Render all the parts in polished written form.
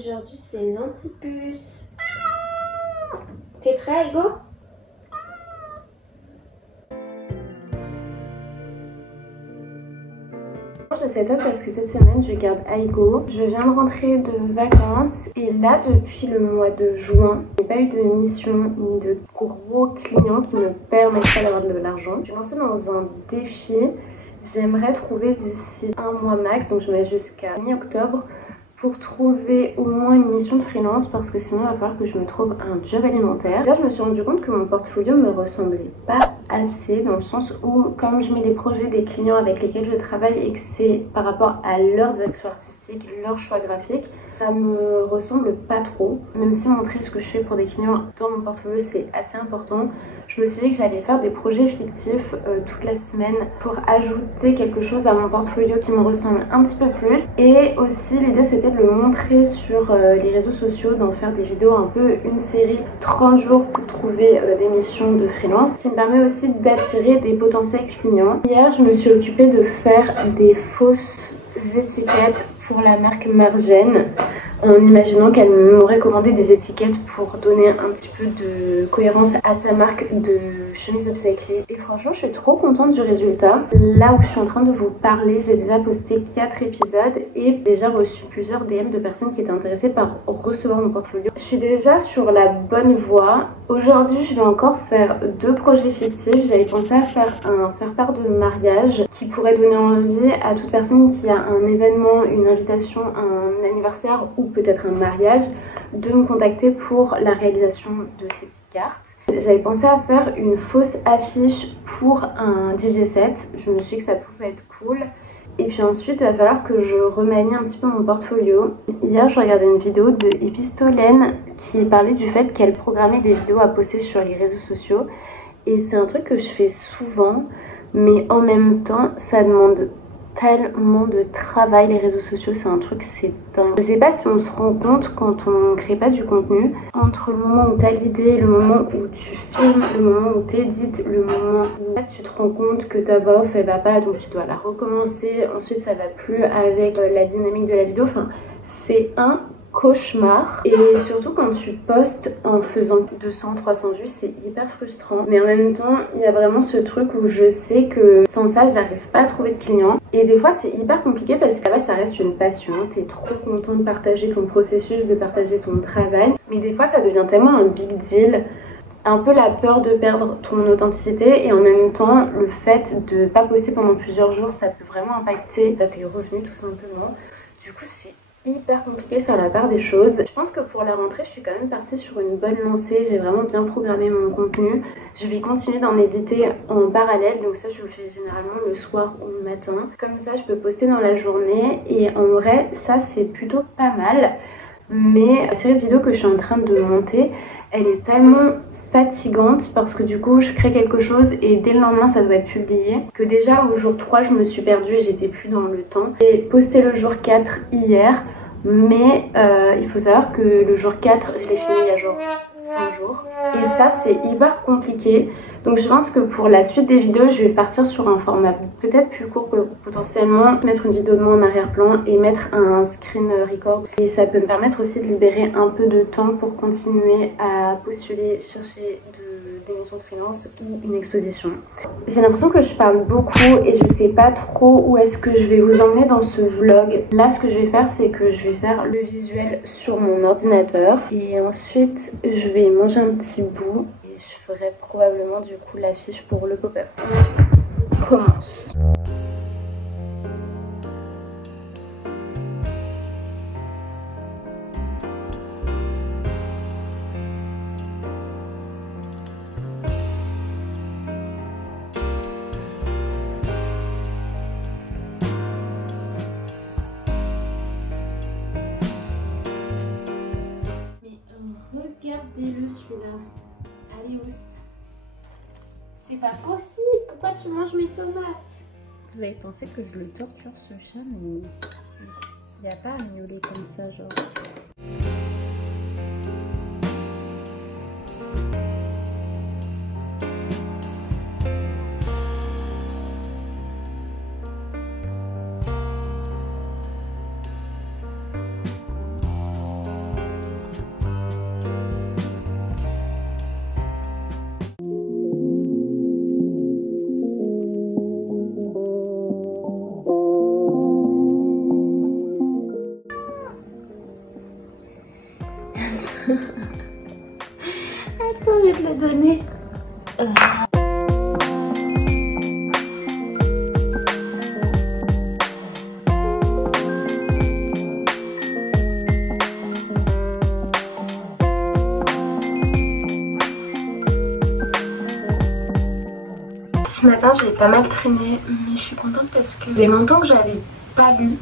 Aujourd'hui c'est l'antipuce. T'es prêt, Hugo? Je set up parce que cette semaine je garde Aigo. Je viens de rentrer de vacances et là depuis le mois de juin, je n'ai pas eu de mission ni de gros clients qui me permettraient d'avoir de l'argent. Je suis lancée dans un défi. J'aimerais trouver d'ici un mois max, donc je mets jusqu'à mi-octobre, pour trouver au moins une mission de freelance parce que sinon il va falloir que je me trouve un job alimentaire. Déjà je me suis rendu compte que mon portfolio me ressemblait pas assez dans le sens où comme je mets les projets des clients avec lesquels je travaille et que c'est par rapport à leur direction artistique, leur choix graphique, ça me ressemble pas trop. Même si montrer ce que je fais pour des clients dans mon portfolio c'est assez important, je me suis dit que j'allais faire des projets fictifs toute la semaine pour ajouter quelque chose à mon portfolio qui me ressemble un petit peu plus. Et aussi l'idée c'était de le montrer sur les réseaux sociaux, d'en faire des vidéos un peu une série 30 jours pour trouver des missions de freelance, qui me permet aussi d'attirer des potentiels clients. Hier je me suis occupée de faire des fausses étiquettes pour la marque Margène en imaginant qu'elle m'aurait commandé des étiquettes pour donner un petit peu de cohérence à sa marque de chemise upcyclée. Et franchement, je suis trop contente du résultat. Là où je suis en train de vous parler, j'ai déjà posté 4 épisodes et déjà reçu plusieurs DM de personnes qui étaient intéressées par recevoir mon portfolio. Je suis déjà sur la bonne voie. Aujourd'hui, je vais encore faire 2 projets fictifs. J'avais pensé à faire un faire-part de mariage qui pourrait donner envie à toute personne qui a un événement, une invitation, un anniversaire ou peut-être un mariage, de me contacter pour la réalisation de ces petites cartes. J'avais pensé à faire une fausse affiche pour un DJ set. Je me suis dit que ça pouvait être cool. Et puis ensuite, il va falloir que je remanie un petit peu mon portfolio. Hier, je regardais une vidéo de Epistolène qui parlait du fait qu'elle programmait des vidéos à poster sur les réseaux sociaux. Et c'est un truc que je fais souvent, mais en même temps, ça demande tellement de travail. Les réseaux sociaux, c'est un truc, c'est dingue. Je sais pas si on se rend compte quand on crée pas du contenu, entre le moment où t'as l'idée, le moment où tu filmes, le moment où t'édites, le moment où tu te rends compte que ta voix off elle va pas, donc tu dois la recommencer, ensuite ça va plus avec la dynamique de la vidéo, enfin c'est un cauchemar. Et surtout quand tu postes en faisant 200-300 vues, c'est hyper frustrant. Mais en même temps, il y a vraiment ce truc où je sais que sans ça, j'arrive pas à trouver de clients. Et des fois, c'est hyper compliqué parce que là-bas, ça reste une passion. T'es trop content de partager ton processus, de partager ton travail. Mais des fois, ça devient tellement un big deal. Un peu la peur de perdre ton authenticité et en même temps, le fait de pas poster pendant plusieurs jours, ça peut vraiment impacter tes revenus tout simplement. Du coup, c'est hyper compliqué de faire la part des choses. Je pense que pour la rentrée, je suis quand même partie sur une bonne lancée. J'ai vraiment bien programmé mon contenu. Je vais continuer d'en éditer en parallèle. Donc ça, je le fais généralement le soir ou le matin. Comme ça, je peux poster dans la journée. Et en vrai, ça, c'est plutôt pas mal. Mais la série de vidéos que je suis en train de monter, elle est tellement fatigante parce que du coup je crée quelque chose et dès le lendemain ça doit être publié que déjà au jour 3 je me suis perdue et j'étais plus dans le temps. J'ai posté le jour 4 hier mais il faut savoir que le jour 4 je l'ai fini il y a genre 5 jours et ça c'est hyper compliqué. Donc je pense que pour la suite des vidéos je vais partir sur un format peut-être plus court que potentiellement mettre une vidéo de moi en arrière-plan et mettre un screen record. Et ça peut me permettre aussi de libérer un peu de temps pour continuer à postuler, chercher des missions de freelance ou une exposition. J'ai l'impression que je parle beaucoup et je sais pas trop où est-ce que je vais vous emmener dans ce vlog. Là ce que je vais faire c'est que je vais faire le visuel sur mon ordinateur et ensuite je vais manger un petit bout. Je ferai probablement du coup l'affiche pour le pop-up. On commence. Mais regardez-le celui-là. Allez, oust. C'est pas possible. Pourquoi tu manges mes tomates? Vous avez pensé que je le torture ce chat, mais il n'y a pas à miauler comme ça, genre. Attends, je vais te le donner. Ce matin j'ai pas mal traîné, mais je suis contente parce que c'est longtemps que j'avais pas lu,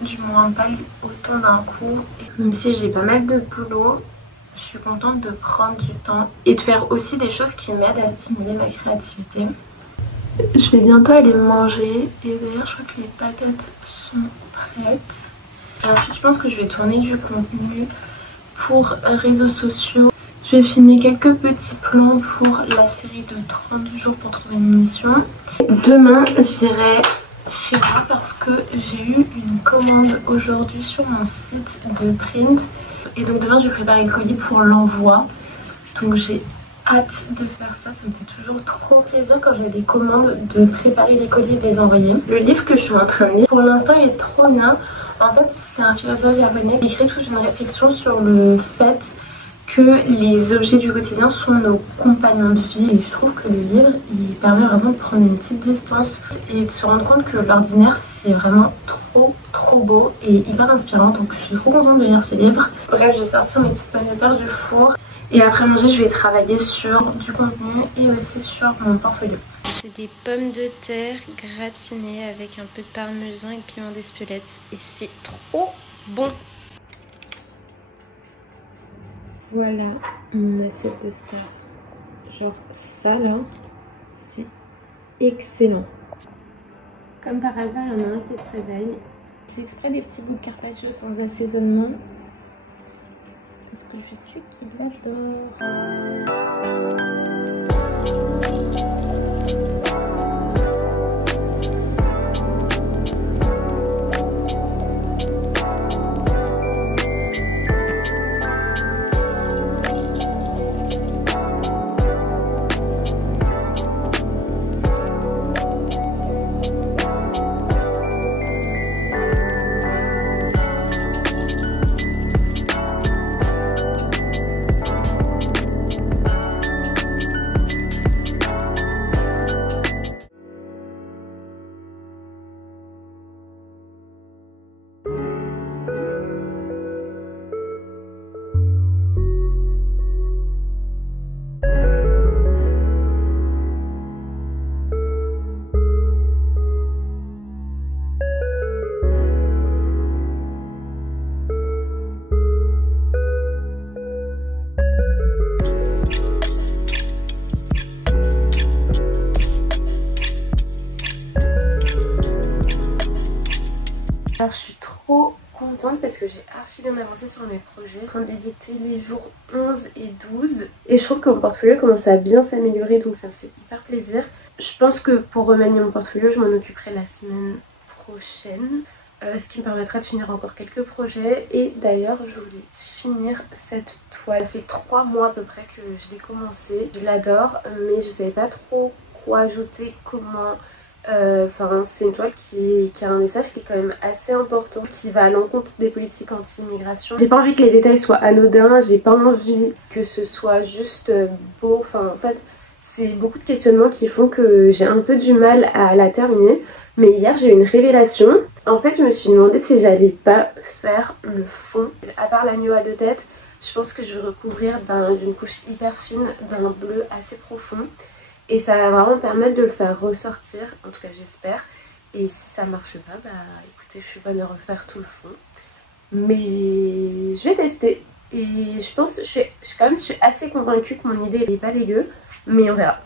du moins pas lu autant d'un coup. Et même si j'ai pas mal de boulot, je suis contente de prendre du temps et de faire aussi des choses qui m'aident à stimuler ma créativité. Je vais bientôt aller manger et d'ailleurs je crois que les patates sont prêtes. Et ensuite je pense que je vais tourner du contenu pour réseaux sociaux. Je vais filmer quelques petits plans pour la série de 30 jours pour trouver une mission. Demain j'irai chez moi parce que j'ai eu une commande aujourd'hui sur mon site de print. Et donc demain je vais préparer le colis pour l'envoi. Donc j'ai hâte de faire ça, ça me fait toujours trop plaisir quand j'ai des commandes de préparer les colis et de les envoyer. Le livre que je suis en train de lire, pour l'instant il est trop bien. En fait c'est un philosophe japonais qui écrit toute une réflexion sur le fait que les objets du quotidien sont nos compagnons de vie, et je trouve que le livre il permet vraiment de prendre une petite distance et de se rendre compte que l'ordinaire c'est vraiment trop beau et hyper inspirant. Donc je suis trop contente de lire ce livre. Bref, je vais sortir mes petites pommes de terre du four et après manger je vais travailler sur du contenu et aussi sur mon portfolio. C'est des pommes de terre gratinées avec un peu de parmesan et de piment d'Espelette et c'est trop bon. Voilà mon assiette de star. Genre ça là, c'est excellent. Comme par hasard, il y en a un qui se réveille. J'ai exprès des petits bouts de carpaccio sans assaisonnement. Parce que je sais qu'il adore. Alors je suis trop contente parce que j'ai archi bien avancé sur mes projets. Je suis en train d'éditer les jours 11 et 12 et je trouve que mon portfolio commence à bien s'améliorer, donc ça me fait hyper plaisir. Je pense que pour remanier mon portfolio je m'en occuperai la semaine prochaine, ce qui me permettra de finir encore quelques projets. Et d'ailleurs je voulais finir cette toile. Ça fait 3 mois à peu près que je l'ai commencé. Je l'adore mais je savais pas trop quoi ajouter, comment... c'est une toile qui a un message qui est quand même assez important, qui va à l'encontre des politiques anti-immigration. J'ai pas envie que les détails soient anodins, j'ai pas envie que ce soit juste beau. Enfin en fait c'est beaucoup de questionnements qui font que j'ai un peu du mal à la terminer. Mais hier j'ai eu une révélation. En fait je me suis demandé si j'allais pas faire le fond. À part l'agneau à 2 têtes, je pense que je vais recouvrir d'une couche hyper fine, d'un bleu assez profond. Et ça va vraiment me permettre de le faire ressortir, en tout cas j'espère. Et si ça marche pas, bah écoutez, je suis bonne à refaire tout le fond. Mais je vais tester. Et je pense, je suis assez convaincue que mon idée n'est pas dégueu. Mais on verra.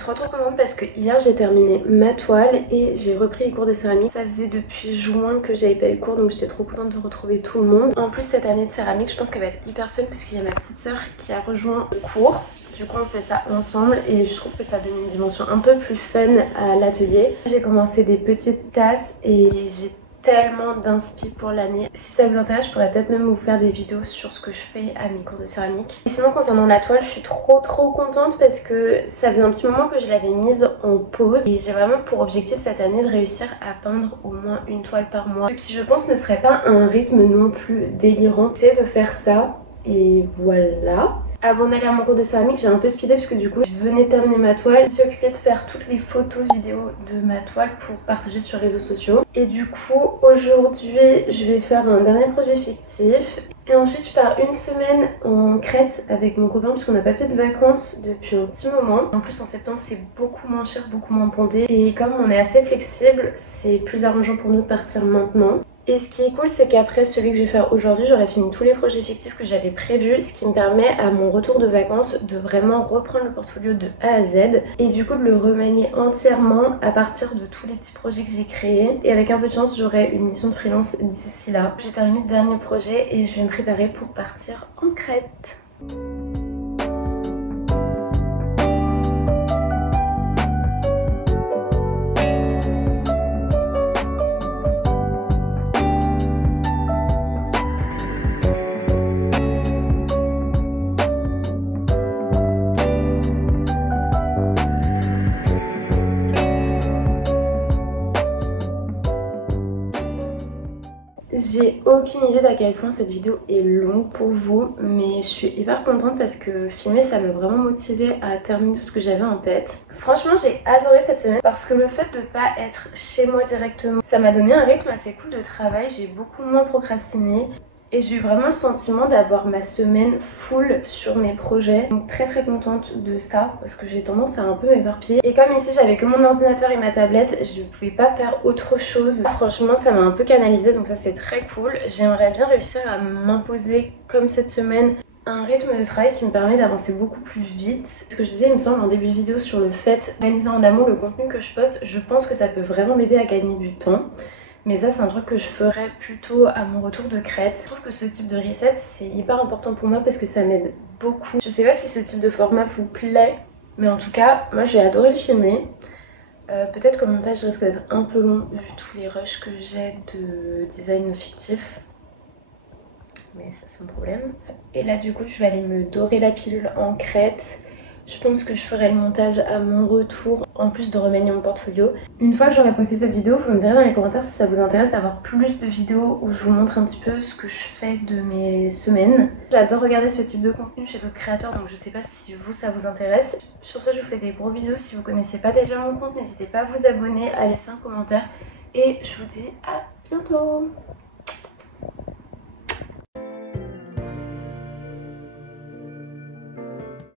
trop contente parce que hier j'ai terminé ma toile et j'ai repris les cours de céramique. Ça faisait depuis juin que j'avais pas eu cours, donc j'étais trop contente de retrouver tout le monde. En plus cette année de céramique je pense qu'elle va être hyper fun parce qu'il y a ma petite soeur qui a rejoint le cours. Du coup on fait ça ensemble et je trouve que ça donne une dimension un peu plus fun à l'atelier. J'ai commencé des petites tasses et j'ai tellement d'inspi pour l'année. Si ça vous intéresse, je pourrais peut-être même vous faire des vidéos sur ce que je fais à mes cours de céramique. Et sinon concernant la toile, je suis trop contente parce que ça faisait un petit moment que je l'avais mise en pause et j'ai vraiment pour objectif cette année de réussir à peindre au moins une toile par mois. Ce qui je pense ne serait pas un rythme non plus délirant. C'est de faire ça et voilà. Avant d'aller à mon cours de céramique, j'ai un peu speedé parce que du coup je venais de terminer ma toile. Je me suis occupée de faire toutes les photos vidéos de ma toile pour partager sur les réseaux sociaux. Et du coup aujourd'hui je vais faire un dernier projet fictif. Et ensuite je pars une semaine en Crète avec mon copain parce qu'on n'a pas fait de vacances depuis un petit moment. En plus en septembre c'est beaucoup moins cher, beaucoup moins bondé. Et comme on est assez flexible, c'est plus arrangeant pour nous de partir maintenant. Et ce qui est cool, c'est qu'après celui que je vais faire aujourd'hui, j'aurai fini tous les projets fictifs que j'avais prévus, ce qui me permet à mon retour de vacances de vraiment reprendre le portfolio de A à Z et du coup de le remanier entièrement à partir de tous les petits projets que j'ai créés. Et avec un peu de chance, j'aurai une mission de freelance d'ici là. J'ai terminé le dernier projet et je vais me préparer pour partir en Crète. J'ai aucune idée d'à quel point cette vidéo est longue pour vous, mais je suis hyper contente parce que filmer ça m'a vraiment motivée à terminer tout ce que j'avais en tête. Franchement j'ai adoré cette semaine parce que le fait de pas être chez moi directement, ça m'a donné un rythme assez cool de travail, j'ai beaucoup moins procrastiné. Et j'ai eu vraiment le sentiment d'avoir ma semaine full sur mes projets. Donc très contente de ça parce que j'ai tendance à un peu m'éparpiller. Et comme ici j'avais que mon ordinateur et ma tablette, je ne pouvais pas faire autre chose. Franchement ça m'a un peu canalisée donc ça c'est très cool. J'aimerais bien réussir à m'imposer comme cette semaine un rythme de travail qui me permet d'avancer beaucoup plus vite. Ce que je disais il me semble en début de vidéo sur le fait d'organiser en amont le contenu que je poste, je pense que ça peut vraiment m'aider à gagner du temps. Mais ça c'est un truc que je ferais plutôt à mon retour de Crète. Je trouve que ce type de reset c'est hyper important pour moi parce que ça m'aide beaucoup. Je sais pas si ce type de format vous plaît, mais en tout cas moi j'ai adoré le filmer. Peut-être qu'au montage je risque d'être un peu long vu tous les rushs que j'ai de design fictif. Mais ça c'est mon problème. Et là du coup je vais aller me dorer la pilule en Crète. Je pense que je ferai le montage à mon retour en plus de remanier mon portfolio. Une fois que j'aurai posté cette vidéo, vous me direz dans les commentaires si ça vous intéresse d'avoir plus de vidéos où je vous montre un petit peu ce que je fais de mes semaines. J'adore regarder ce type de contenu chez d'autres créateurs donc je sais pas si vous ça vous intéresse. Sur ce je vous fais des gros bisous. Si vous connaissez pas déjà mon compte, n'hésitez pas à vous abonner, à laisser un commentaire et je vous dis à bientôt.